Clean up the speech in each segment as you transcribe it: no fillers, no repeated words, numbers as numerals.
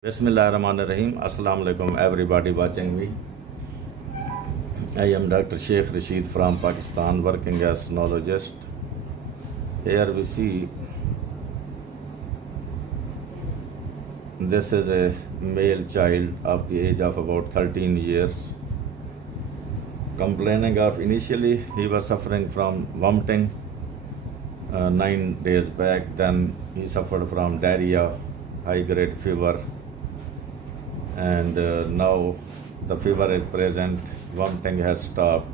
Bismillahirrahmanirrahim. Assalamu alaikum everybody watching me. I am Dr. Sheikh Rasheed from Pakistan, working as neurologist. Here we see this is a male child of the age of about 13 years, complaining of initially he was suffering from vomiting 9 days back. Then he suffered from diarrhea, high grade fever, and now the fever is present, vomiting has stopped,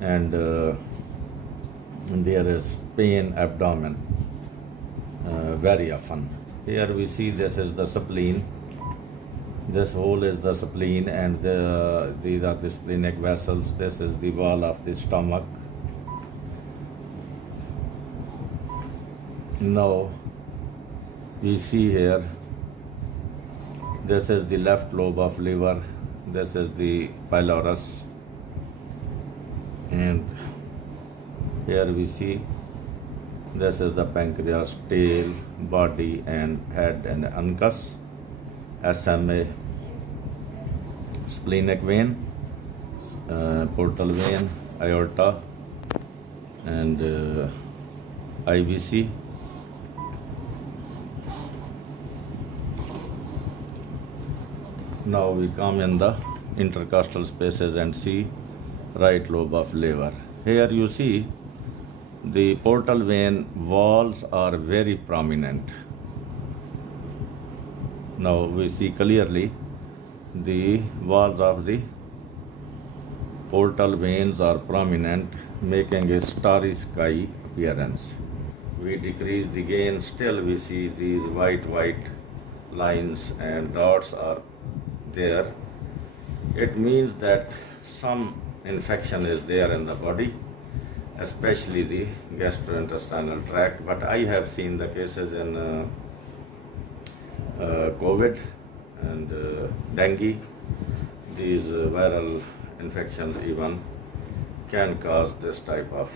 and there is pain abdomen very often. Here we see this is the spleen. This hole is the spleen, and these are the splenic vessels. This is the wall of the stomach. Now we see here, this is the left lobe of liver, this is the pylorus, and here we see this is the pancreas, tail, body and head and uncus, SMA, splenic vein, portal vein, aorta, and IVC. Now we come in the intercostal spaces and see right lobe of liver. Here you see the portal vein walls are very prominent. Now we see clearly the walls of the portal veins are prominent, making a starry sky appearance. We decrease the gain, still we see these white lines and dots are there. It means that some infection is there in the body, especially the gastrointestinal tract. But I have seen the cases in COVID and dengue. These viral infections even can cause this type of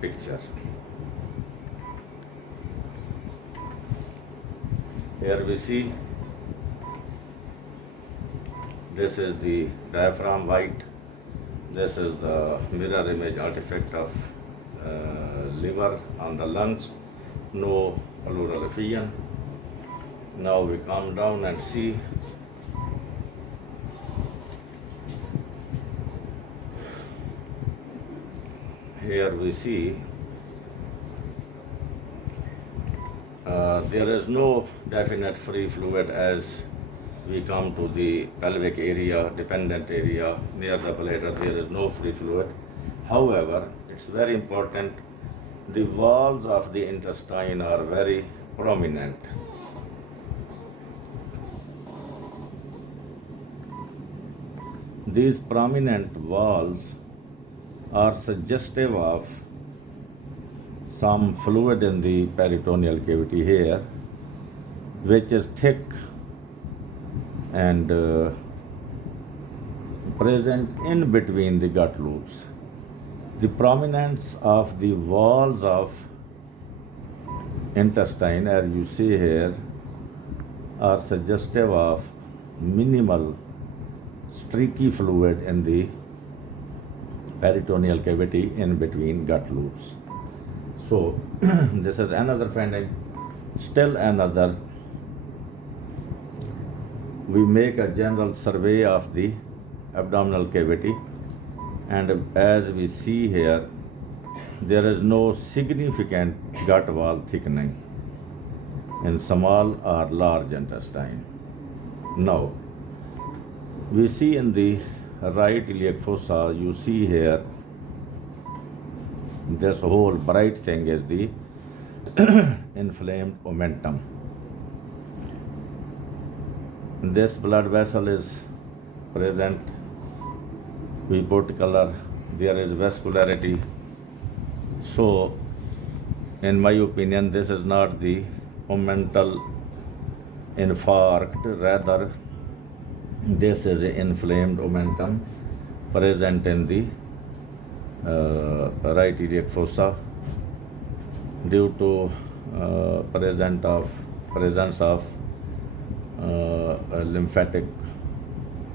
picture. Here we see this is the diaphragm white. This is the mirror image artifact of liver on the lungs, no pleural effusion. Now we come down and see here we see there is no definite free fluid as we come to the pelvic area, dependent area near the bladder. There is no free fluid. However, it's very important, the walls of the intestine are very prominent. These prominent walls are suggestive of some fluid in the peritoneal cavity here, which is thick and present in between the gut loops. The prominence of the walls of intestine, as you see here, are suggestive of minimal streaky fluid in the peritoneal cavity in between gut loops. So this is another finding. Still another, we make a general survey of the abdominal cavity, and as we see here, there is no significant gut wall thickening in small or large intestine. Now, we see in the right iliac fossa, you see here, this whole bright thing is the inflamed omentum. This blood vessel is present, we put color, there is vascularity. So in my opinion, this is not the omental infarct, rather this is an inflamed omentum present in the right iliac fossa due to presence of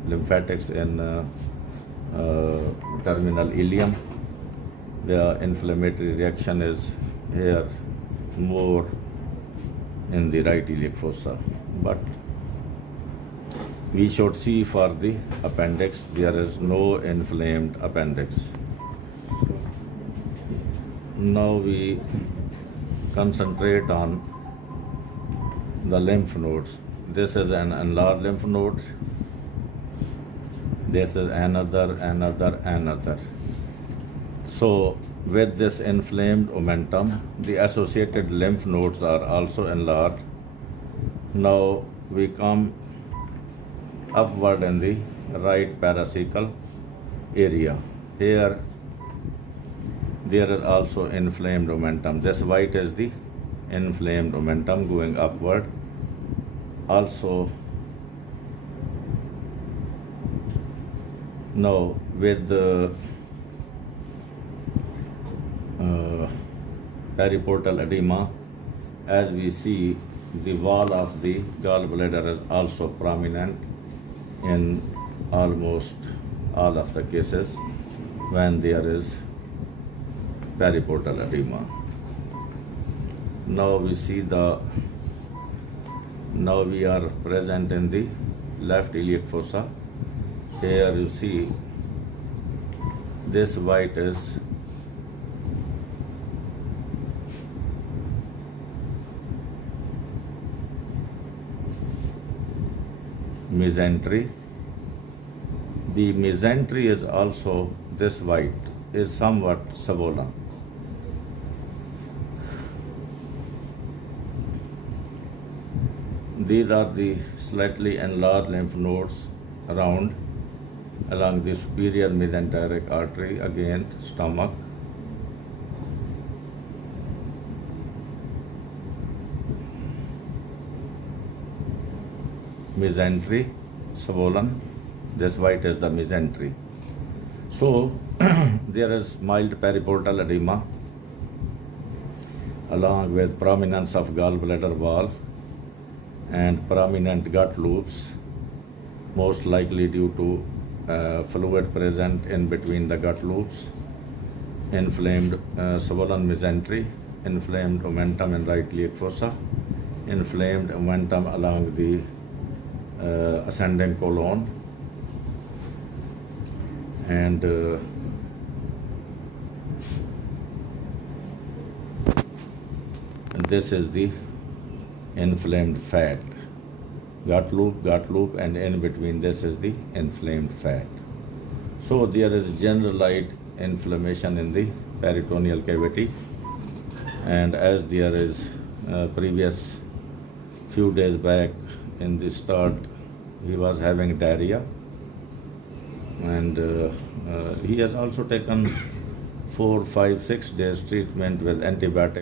lymphatics in terminal ileum. The inflammatory reaction is here more in the right iliac fossa, but we should see for the appendix there is no inflamed appendix. Now we concentrate on the lymph nodes. This is an enlarged lymph node. This is another. So with this inflamed omentum, the associated lymph nodes are also enlarged. Now we come upward in the right paracecal area. Here there is also inflamed omentum. This white is the inflamed omentum going upward. Also, now with the periportal edema, as we see, the wall of the gallbladder is also prominent in almost all of the cases when there is periportal edema. Now we are present in the left iliac fossa. Here you see this white is mesentery. The mesentery is also, this white is somewhat swollen. These are the slightly enlarged lymph nodes along the superior mesenteric artery, again stomach. Mesentery, swollen. This white is the mesentery. So there is mild periportal edema along with prominence of gallbladder wall and prominent gut loops, most likely due to fluid present in between the gut loops, inflamed swollen mesentery, inflamed omentum in right iliac fossa, inflamed omentum along the ascending colon, and this is the inflamed fat, gut loop, and in between this is the inflamed fat. So there is generalized inflammation in the peritoneal cavity, and as there is previous few days back in the start he was having diarrhea, and he has also taken 4, 5, 6 days treatment with antibiotic.